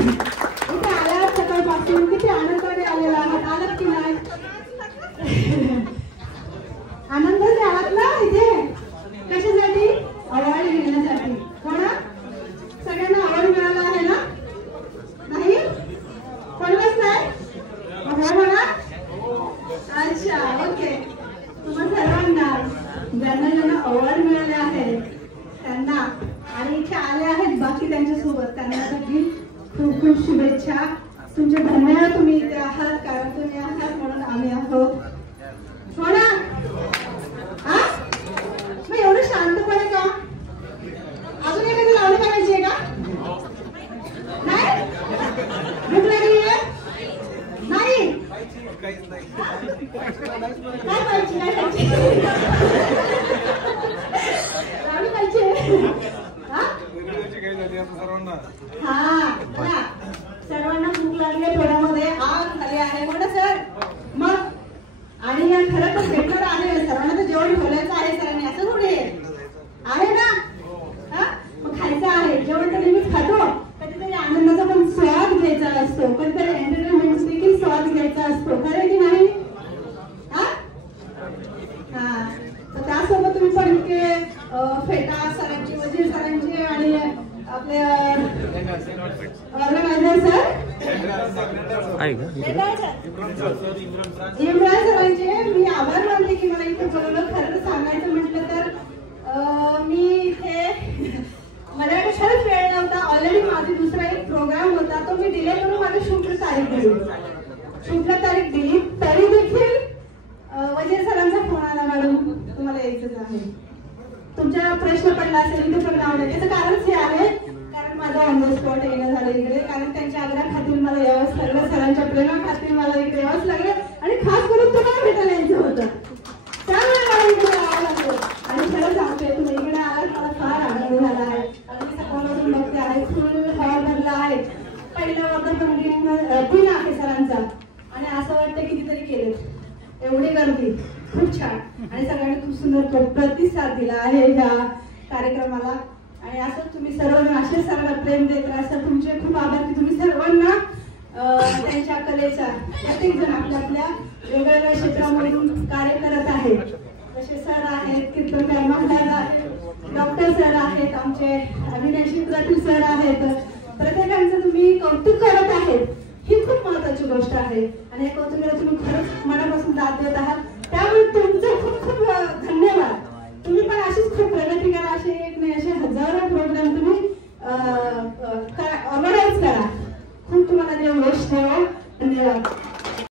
इथे आल्या सकाळपासून किती आनंदाने आलेला आहात, आलात की नाही? आनंदाने आलात ना इथे? कशासाठी? अवॉर्ड घेण्यासाठी. हो ना? सगळ्यांना अवॉर्ड मिळाला आहे ना? नाही कोणलाच नाही? हो म्हणा. अच्छा, ओके. तुम्हा सर्वांना ज्यांना ज्यांना अवॉर्ड मिळाले आहेत त्यांना आणि इथे आले आहेत बाकी त्यांच्यासोबत त्यांच्यासाठी खूप खूप शुभेच्छा. तुमचे धन्यवाद, तुम्ही इथे आहात, कारण तुम्ही आहात म्हणून आम्ही आहोत. हो ना? हा मग एवढं शांतपणे का? अजून एखादी लावणी करायची आहे का? नाही? भूक लागली आहे? नाही? काय पाहिजे? काय पाहिजे? लावणी पाहिजे? हा सर्वांना भूक लागली, थोड्यामध्ये आग झाली आहे. हो ना सर? मग आणि या खरं तर भेटणार आहे, सर्वांना तर जेवण ठेवल्याचं आहे सरांनी, असं थोडे आहे ना? मग खायचं आहे, जेवण तर नेहमीच खातो, कधीतरी आनंदाचा पण स्वाद घ्यायचा असतो, कधीतरी एंटरटेनमेंट देखील स्वाद घ्यायचा असतो. खरं की नाही? हा तर त्यासोबत तुम्ही पण इतके फेटा सरांची, वजीर सरांची आणि आपले ऑर्गनायझर सर इम्रान सरांचे मी आभार मानते की मला इथे बोलवलं. खरं सांगायचं म्हटलं तर मी इथे माझ्याकडे खरंच वेळ नव्हता. ऑलरेडी माझा दुसरा एक प्रोग्राम होता, तो मी डिले करून माझी शूटला तारीख दिली. तरी देखील वजीर सरांचा फोन आला, मॅडम तुम्हाला यायचंच आहे. तुमचा प्रश्न पडला असेल इथे पण नाव नाही, त्याचं कारणच हे आहे कारण माझं ऑन द स्पॉट येणं झालं इकडे, कारण त्यांच्या आग्रहा खातील मला यावंच लागलं, सरांच्या प्रेमा खातील मला इकडे यावंच लागलं आणि खास करून तुम्हाला भेटायला यायचं होतं, त्यामुळे मला इकडे यावं लागलं. आणि खरं सांगते तुम्ही इकडे आलात मला फार आनंद झाला आहे. आणि सकाळपासून बघते आहे फुल हॉल भरला आहे. पहिला वर्धापन दिन आहे सरांचा आणि असं वाटतं कितीतरी केलं, एवढी गर्दी, खूप छान आणि सगळ्यांनी खूप सुंदर प्रतिसाद दिला आहे ह्या कार्यक्रमाला. आणि असं तुम्ही सर्वांना असे सर्वांना प्रेम देत राहा. तुमचे खूप आभार की तुम्ही सर्वांना त्यांच्या कलेचा प्रत्येक जण आपल्या आपल्या वेगवेगळ्या क्षेत्रामधून कार्य करत आहेत. जसे सर आहेत, कीर्तनकार महाराज आहेत, डॉक्टर सर आहेत, आमचे अभिनय क्षेत्रातील सर आहेत. प्रत्येकांचं तुम्ही कौतुक करत आहेत, ही खूप महत्वाची गोष्ट आहे आणि या कौतुकाला तुम्ही खरंच मनापासून दाद देत आहात. त्यामुळे तुमचं खूप खूप धन्यवाद. तुम्ही पण अशीच खूप प्रगती करा, असे एक नाही असे हजारो प्रोग्राम तुम्ही ऑर्गनाईज करा. खूप तुम्हाला देव यश द्यावं. धन्यवाद.